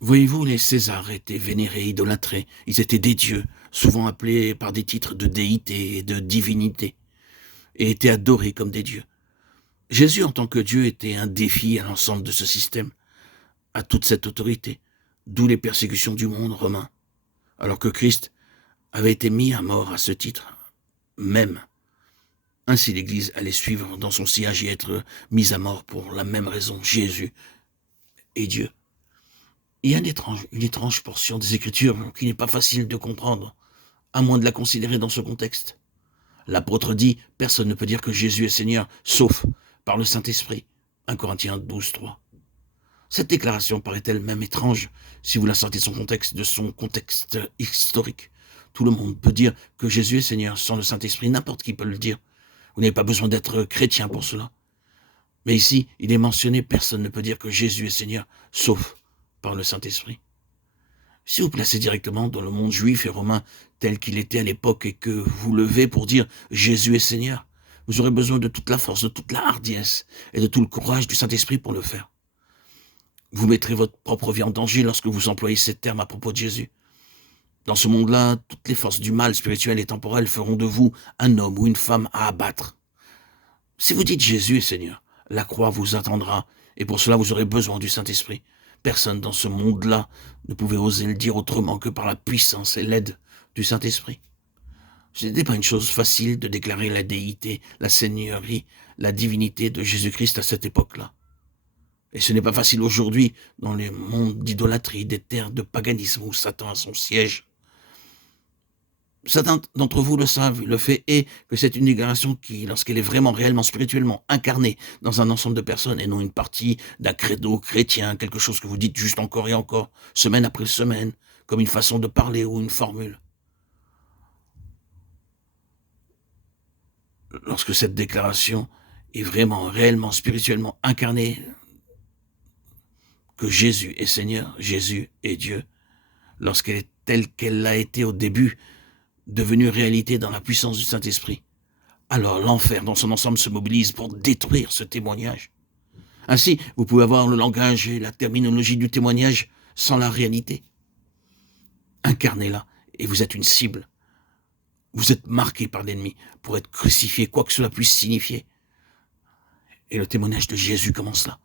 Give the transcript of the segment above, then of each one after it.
Voyez-vous, les Césars étaient vénérés, idolâtrés. Ils étaient des dieux, souvent appelés par des titres de déité et de divinité, et étaient adorés comme des dieux. Jésus, en tant que Dieu, était un défi à l'ensemble de ce système, à toute cette autorité, d'où les persécutions du monde romain, alors que Christ avait été mis à mort à ce titre même. Ainsi, l'Église allait suivre dans son sillage et être mise à mort pour la même raison. Jésus est Dieu. Il y a une étrange portion des Écritures qui n'est pas facile de comprendre, à moins de la considérer dans ce contexte. L'apôtre dit, personne ne peut dire que Jésus est Seigneur, sauf par le Saint-Esprit. 1 Corinthiens 12, 3. Cette déclaration paraît elle-même étrange si vous la sortez de son contexte historique. Tout le monde peut dire que Jésus est Seigneur sans le Saint-Esprit, n'importe qui peut le dire. Vous n'avez pas besoin d'être chrétien pour cela. Mais ici, il est mentionné, personne ne peut dire que Jésus est Seigneur, sauf par le Saint-Esprit. Si vous placez directement dans le monde juif et romain tel qu'il était à l'époque et que vous levez pour dire Jésus est Seigneur, vous aurez besoin de toute la force, de toute la hardiesse et de tout le courage du Saint-Esprit pour le faire. Vous mettrez votre propre vie en danger lorsque vous employez ces termes à propos de Jésus. Dans ce monde-là, toutes les forces du mal spirituel et temporel feront de vous un homme ou une femme à abattre. Si vous dites Jésus est Seigneur, la croix vous attendra, et pour cela vous aurez besoin du Saint-Esprit. Personne dans ce monde-là ne pouvait oser le dire autrement que par la puissance et l'aide du Saint-Esprit. Ce n'était pas une chose facile de déclarer la déité, la seigneurie, la divinité de Jésus-Christ à cette époque-là. Et ce n'est pas facile aujourd'hui dans les mondes d'idolâtrie, des terres de paganisme où Satan a son siège. Certains d'entre vous le savent, le fait est que c'est une déclaration qui, lorsqu'elle est vraiment, réellement, spirituellement incarnée dans un ensemble de personnes et non une partie d'un credo chrétien, quelque chose que vous dites juste encore et encore, semaine après semaine, comme une façon de parler ou une formule. Lorsque cette déclaration est vraiment, réellement, spirituellement incarnée, que Jésus est Seigneur, Jésus est Dieu, lorsqu'elle est telle qu'elle l'a été au début, devenue réalité dans la puissance du Saint-Esprit, alors l'enfer dans son ensemble se mobilise pour détruire ce témoignage. Ainsi, vous pouvez avoir le langage et la terminologie du témoignage sans la réalité. Incarnez-la et vous êtes une cible. Vous êtes marqué par l'ennemi pour être crucifié, quoi que cela puisse signifier. Et le témoignage de Jésus commence là.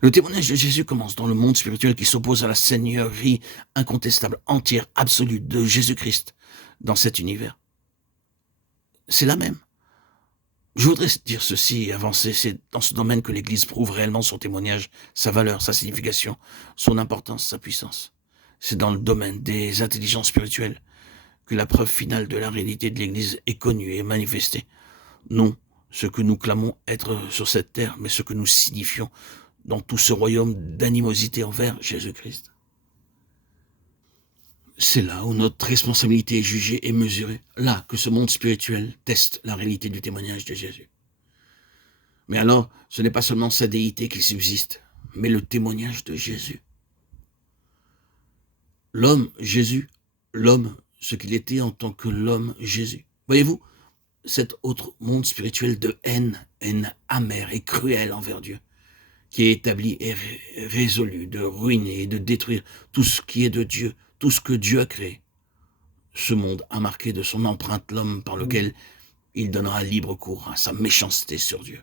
Le témoignage de Jésus commence dans le monde spirituel qui s'oppose à la seigneurie incontestable, entière, absolue de Jésus-Christ dans cet univers. C'est la même. Je voudrais dire ceci et avancer, c'est dans ce domaine que l'Église prouve réellement son témoignage, sa valeur, sa signification, son importance, sa puissance. C'est dans le domaine des intelligences spirituelles que la preuve finale de la réalité de l'Église est connue et manifestée. Non ce que nous clamons être sur cette terre, mais ce que nous signifions dans tout ce royaume d'animosité envers Jésus-Christ. C'est là où notre responsabilité est jugée et mesurée, là que ce monde spirituel teste la réalité du témoignage de Jésus. Mais alors, ce n'est pas seulement sa déité qui subsiste, mais le témoignage de Jésus. L'homme Jésus, l'homme, ce qu'il était en tant que l'homme Jésus. Voyez-vous, cet autre monde spirituel de haine amère et cruelle envers Dieu, qui est établi et résolu de ruiner et de détruire tout ce qui est de Dieu, tout ce que Dieu a créé. Ce monde a marqué de son empreinte l'homme par lequel il donnera libre cours à sa méchanceté sur Dieu.